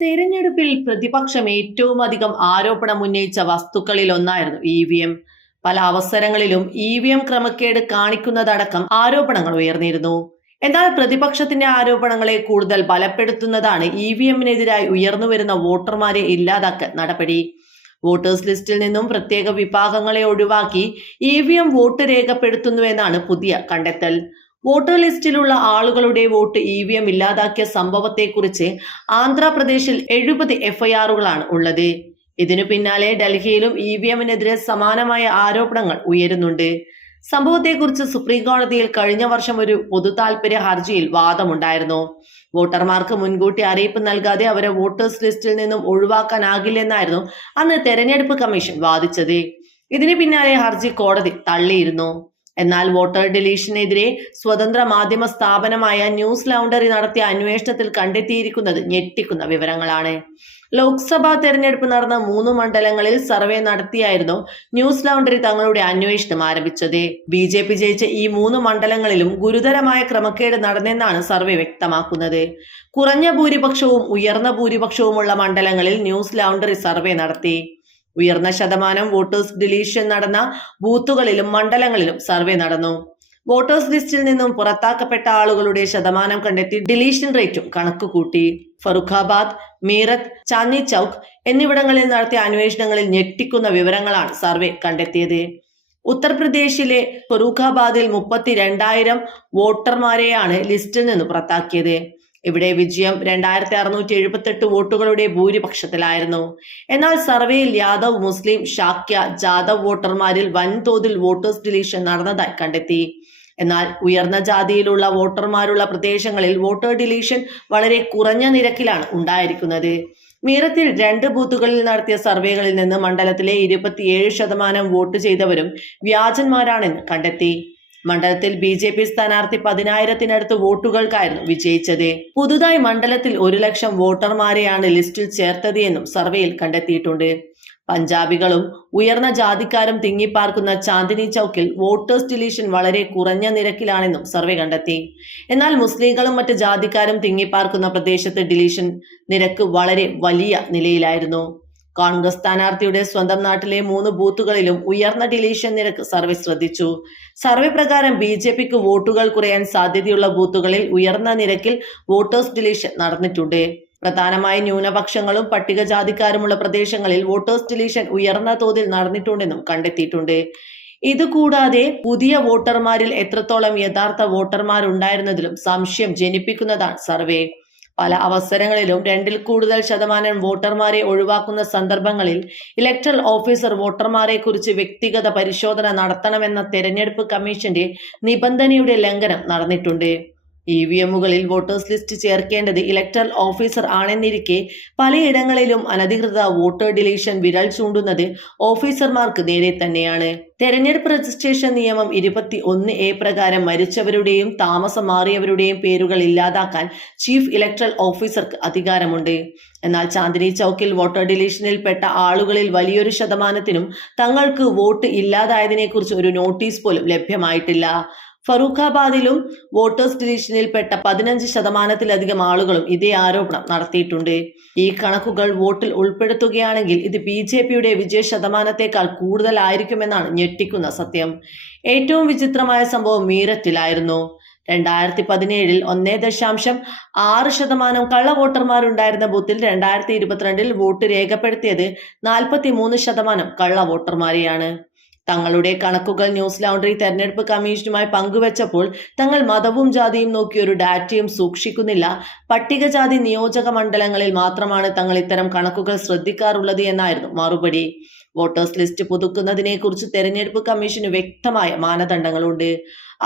തെരഞ്ഞെടുപ്പിൽ പ്രതിപക്ഷം ഏറ്റവും അധികം ആരോപണം ഉന്നയിച്ച വസ്തുക്കളിൽ ഒന്നായിരുന്നു ഇ വി എം. പല അവസരങ്ങളിലും ഇ വി എം ക്രമക്കേട് കാണിക്കുന്നതടക്കം ആരോപണങ്ങൾ ഉയർന്നിരുന്നു. എന്നാൽ പ്രതിപക്ഷത്തിന്റെ ആരോപണങ്ങളെ കൂടുതൽ ബലപ്പെടുത്തുന്നതാണ് ഇ വി എമ്മിനെതിരായി ഉയർന്നുവരുന്ന വോട്ടർമാരെ ഇല്ലാതാക്കൽ നടപടി. വോട്ടേഴ്സ് ലിസ്റ്റിൽ നിന്നും പ്രത്യേക വിഭാഗങ്ങളെ ഒഴിവാക്കി ഇ വി എം വോട്ട് രേഖപ്പെടുത്തുന്നുവെന്നാണ് പുതിയ കണ്ടെത്തൽ. വോട്ടർ ലിസ്റ്റിലുള്ള ആളുകളുടെ വോട്ട് ഇ വി എം ഇല്ലാതാക്കിയ സംഭവത്തെക്കുറിച്ച് ആന്ധ്രാപ്രദേശിൽ എഴുപത് എഫ്ഐആറുകളാണ് ഉള്ളത്. ഇതിനു പിന്നാലെ ഡൽഹിയിലും ഇ വി എമ്മിനെതിരെ സമാനമായ ആരോപണങ്ങൾ ഉയരുന്നുണ്ട്. സംഭവത്തെക്കുറിച്ച് സുപ്രീം കോടതിയിൽ കഴിഞ്ഞ വർഷം ഒരു പൊതു താൽപര്യ ഹർജിയിൽ വാദമുണ്ടായിരുന്നു. വോട്ടർമാർക്ക് മുൻകൂട്ടി അറിയിപ്പ് നൽകാതെ അവരെ വോട്ടേഴ്സ് ലിസ്റ്റിൽ നിന്നും ഒഴിവാക്കാനാകില്ലെന്നായിരുന്നു അന്ന് തെരഞ്ഞെടുപ്പ് കമ്മീഷൻ വാദിച്ചത്. ഇതിനു പിന്നാലെ ഹർജി കോടതി തള്ളിയിരുന്നു. എന്നാൽ വോട്ടർ ഡിലീഷനെതിരെ സ്വതന്ത്ര മാധ്യമ സ്ഥാപനമായ ന്യൂസ് ലൗണ്ടറി നടത്തിയ അന്വേഷണത്തിൽ കണ്ടെത്തിയിരിക്കുന്നത് ഞെട്ടിക്കുന്ന വിവരങ്ങളാണ്. ലോക്സഭാ തെരഞ്ഞെടുപ്പ് നടന്ന മൂന്ന് മണ്ഡലങ്ങളിൽ സർവേ നടത്തിയായിരുന്നു ന്യൂസ് ലൗണ്ടറി തങ്ങളുടെ അന്വേഷണം ആരംഭിച്ചത്. ബി ജെ പി ജയിച്ച ഈ മൂന്ന് മണ്ഡലങ്ങളിലും ഗുരുതരമായ ക്രമക്കേട് നടന്നെന്നാണ് സർവേ വ്യക്തമാക്കുന്നത്. കുറഞ്ഞ ഭൂരിപക്ഷവും ഉയർന്ന ഭൂരിപക്ഷവുമുള്ള മണ്ഡലങ്ങളിൽ ന്യൂസ് ലൗണ്ടറി സർവേ നടത്തി. ഉയർന്ന ശതമാനം വോട്ടേഴ്സ് ഡിലീഷൻ നടന്ന ബൂത്തുകളിലും മണ്ഡലങ്ങളിലും സർവേ നടന്നു. വോട്ടേഴ്സ് ലിസ്റ്റിൽ നിന്നും പുറത്താക്കപ്പെട്ട ആളുകളുടെ ശതമാനം കണ്ടെത്തി ഡിലീഷൻ റേറ്റും കണക്കുകൂട്ടി. ഫറുഖാബാദ് മീറത്ത് ചാന്ദി ചൌക്ക് എന്നിവിടങ്ങളിൽ നടത്തിയ അന്വേഷണങ്ങളിൽ ഞെട്ടിക്കുന്ന വിവരങ്ങളാണ് സർവേ കണ്ടെത്തിയത്. ഉത്തർപ്രദേശിലെ ഫറൂഖാബാദിൽ മുപ്പത്തി രണ്ടായിരം വോട്ടർമാരെയാണ് ലിസ്റ്റിൽ നിന്ന് പുറത്താക്കിയത്. ഇവിടെ വിജയം രണ്ടായിരത്തി അറുന്നൂറ്റി എഴുപത്തെട്ട് വോട്ടുകളുടെ ഭൂരിപക്ഷത്തിലായിരുന്നു. എന്നാൽ സർവേയിൽ യാദവ് മുസ്ലിം ഷാക്യ ജാദവ് വോട്ടർമാരിൽ വൻതോതിൽ വോട്ടേഴ്സ് ഡിലീഷൻ നടന്നതായി കണ്ടെത്തി. എന്നാൽ ഉയർന്ന ജാതിയിലുള്ള വോട്ടർമാരുള്ള പ്രദേശങ്ങളിൽ വോട്ടർ ഡിലീഷൻ വളരെ കുറഞ്ഞ നിരക്കിലാണ് ഉണ്ടായിരിക്കുന്നത്. മീറത്തിൽ രണ്ട് ബൂത്തുകളിൽ നടത്തിയ സർവേകളിൽ നിന്ന് മണ്ഡലത്തിലെ ഇരുപത്തിയേഴ് ശതമാനം വോട്ട് ചെയ്തവരും വ്യാജന്മാരാണെന്ന് കണ്ടെത്തി. മണ്ഡലത്തിൽ ബി ജെ പി സ്ഥാനാർത്ഥി പതിനായിരത്തിനടുത്ത് വോട്ടുകൾക്കായിരുന്നു വിജയിച്ചത്. പുതുതായി മണ്ഡലത്തിൽ ഒരു ലക്ഷം വോട്ടർമാരെയാണ് ലിസ്റ്റിൽ ചേർത്തത് എന്നും സർവേയിൽ കണ്ടെത്തിയിട്ടുണ്ട്. പഞ്ചാബികളും ഉയർന്ന ജാതിക്കാരും തിങ്ങിപ്പാർക്കുന്ന ചാന്ദിനി ചൌക്കിൽ വോട്ടേഴ്സ് ഡിലീഷൻ വളരെ കുറഞ്ഞ നിരക്കിലാണെന്നും സർവേ കണ്ടെത്തി. എന്നാൽ മുസ്ലിങ്ങളും മറ്റ് ജാതിക്കാരും തിങ്ങിപ്പാർക്കുന്ന പ്രദേശത്ത് ഡിലീഷൻ നിരക്ക് വളരെ വലിയ നിലയിലായിരുന്നു. കോൺഗ്രസ് സ്ഥാനാർത്ഥിയുടെ സ്വന്തം നാട്ടിലെ മൂന്ന് ബൂത്തുകളിലും ഉയർന്ന ഡിലീഷൻ നിരക്ക് സർവേ ശ്രദ്ധിച്ചു. സർവേ പ്രകാരം ബി ജെ പിക്ക് വോട്ടുകൾ കുറയാൻ സാധ്യതയുള്ള ബൂത്തുകളിൽ ഉയർന്ന നിരക്കിൽ വോട്ടേഴ്സ് ഡിലീഷൻ നടന്നിട്ടുണ്ട്. പ്രധാനമായും ന്യൂനപക്ഷങ്ങളും പട്ടികജാതിക്കാരുമുള്ള പ്രദേശങ്ങളിൽ വോട്ടേഴ്സ് ഡിലീഷൻ ഉയർന്ന തോതിൽ നടന്നിട്ടുണ്ടെന്നും കണ്ടെത്തിയിട്ടുണ്ട്. ഇതുകൂടാതെ പുതിയ വോട്ടർമാരിൽ എത്രത്തോളം യഥാർത്ഥ വോട്ടർമാരുണ്ടായിരുന്നതിലും സംശയം ജനിപ്പിക്കുന്നതാണ് സർവേ. പല അവസരങ്ങളിലും രണ്ടിൽ കൂടുതൽ ശതമാനം വോട്ടർമാരെ ഒഴിവാക്കുന്ന സന്ദർഭങ്ങളിൽ ഇലക്ട്രൽ ഓഫീസർ വോട്ടർമാരെ കുറിച്ച് വ്യക്തിഗത പരിശോധന നടത്തണമെന്ന തെരഞ്ഞെടുപ്പ് കമ്മീഷന്റെ നിബന്ധനയുടെ ലംഘനം നടന്നിട്ടുണ്ട്. ഇ വി എമ്മുകളിൽ വോട്ടേഴ്സ് ലിസ്റ്റ് ചേർക്കേണ്ടത് ഇലക്ടറൽ ഓഫീസർ ആണെന്നിരിക്കെ പലയിടങ്ങളിലും അനധികൃത വോട്ടർ ഡിലീഷൻ വിരൽ ചൂണ്ടുന്നത് ഓഫീസർമാർക്ക് നേരെ തന്നെയാണ്. തെരഞ്ഞെടുപ്പ് രജിസ്ട്രേഷൻ നിയമം ഇരുപത്തി ഒന്ന് എ പ്രകാരം മരിച്ചവരുടെയും താമസം മാറിയവരുടെയും പേരുകൾ ഇല്ലാതാക്കാൻ ചീഫ് ഇലക്ടറൽ ഓഫീസർക്ക് അധികാരമുണ്ട്. എന്നാൽ ചാന്ദിനി ചൌക്കിൽ വോട്ടർ ഡിലീഷനിൽപ്പെട്ട ആളുകളിൽ വലിയൊരു ശതമാനത്തിനും തങ്ങൾക്ക് വോട്ട് ഇല്ലാതായതിനെക്കുറിച്ച് ഒരു നോട്ടീസ് പോലും ലഭ്യമായിട്ടില്ല. ഫറൂഖാബാദിലും വോട്ടേഴ്സ് പെട്ട പതിനഞ്ച് ശതമാനത്തിലധികം ആളുകളും ഇതേ ആരോപണം നടത്തിയിട്ടുണ്ട്. ഈ കണക്കുകൾ വോട്ടിൽ ഉൾപ്പെടുത്തുകയാണെങ്കിൽ ഇത് ബി ജെ പിയുടെ വിജയ ശതമാനത്തെക്കാൾ കൂടുതലായിരിക്കുമെന്നാണ് ഞെട്ടിക്കുന്ന സത്യം. ഏറ്റവും വിചിത്രമായ സംഭവം മീരറ്റിലായിരുന്നു രണ്ടായിരത്തി പതിനേഴിൽ ഒന്നേ ദശാംശം ആറ് ശതമാനം കള്ള വോട്ടർമാരുണ്ടായിരുന്ന ബൂത്തിൽ രണ്ടായിരത്തി ഇരുപത്തിരണ്ടിൽ വോട്ട് രേഖപ്പെടുത്തിയത് നാൽപ്പത്തി മൂന്ന് ശതമാനം കള്ള വോട്ടർമാരെയാണ്. തങ്ങളുടെ കണക്കുകൾ ന്യൂസ് ലൗണ്ടറി തെരഞ്ഞെടുപ്പ് കമ്മീഷനുമായി പങ്കുവച്ചപ്പോൾ തങ്ങൾ മതവും ജാതിയും നോക്കി ഒരു ഡാറ്റയും സൂക്ഷിക്കുന്നില്ല. പട്ടികജാതി നിയോജക മണ്ഡലങ്ങളിൽ മാത്രമാണ് തങ്ങൾ ഇത്തരം കണക്കുകൾ ശ്രദ്ധിക്കാറുള്ളത് എന്നായിരുന്നു മറുപടി. വോട്ടേഴ്സ് ലിസ്റ്റ് പുതുക്കുന്നതിനെക്കുറിച്ച് തെരഞ്ഞെടുപ്പ് കമ്മീഷന് വ്യക്തമായ മാനദണ്ഡങ്ങളുണ്ട്.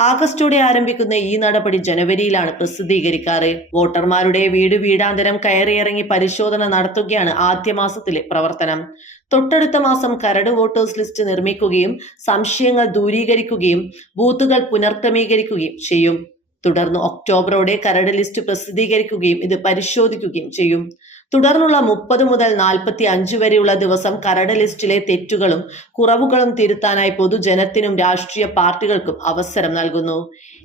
ആഗസ്റ്റോടെ ആരംഭിക്കുന്ന ഈ നടപടി ജനുവരിയിലാണ് പ്രസിദ്ധീകരിക്കാറ്. വോട്ടർമാരുടെ വീട് വീടാന്തരം കയറിയിറങ്ങി പരിശോധന നടത്തുകയാണ് ആദ്യ മാസത്തിലെ പ്രവർത്തനം. തൊട്ടടുത്ത മാസം കരട് വോട്ടേഴ്സ് ലിസ്റ്റ് നിർമ്മിക്കുകയും സംശയങ്ങൾ ദൂരീകരിക്കുകയും ബൂത്തുകൾ പുനർക്രമീകരിക്കുകയും ചെയ്യും. തുടർന്ന് ഒക്ടോബറോടെ കരട് ലിസ്റ്റ് പ്രസിദ്ധീകരിക്കുകയും ഇത് പരിശോധിക്കുകയും ചെയ്യും. തുടർന്നുള്ള മുപ്പത് മുതൽ നാൽപ്പത്തി അഞ്ച് വരെയുള്ള ദിവസം കരട് ലിസ്റ്റിലെ തെറ്റുകളും കുറവുകളും തിരുത്താനായി പൊതുജനത്തിനും രാഷ്ട്രീയ പാർട്ടികൾക്കും അവസരം നൽകുന്നു.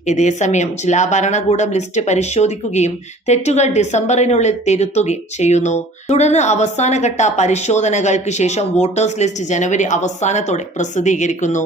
ഇതേസമയം ജില്ലാ ഭരണകൂടം ലിസ്റ്റ് പരിശോധിക്കുകയും തെറ്റുകൾ ഡിസംബറിനുള്ളിൽ തിരുത്തുകയും ചെയ്യുന്നു. തുടർന്ന് അവസാനഘട്ട പരിശോധനകൾക്ക് ശേഷം വോട്ടേഴ്സ് ലിസ്റ്റ് ജനുവരി അവസാനത്തോടെ പ്രസിദ്ധീകരിക്കുന്നു.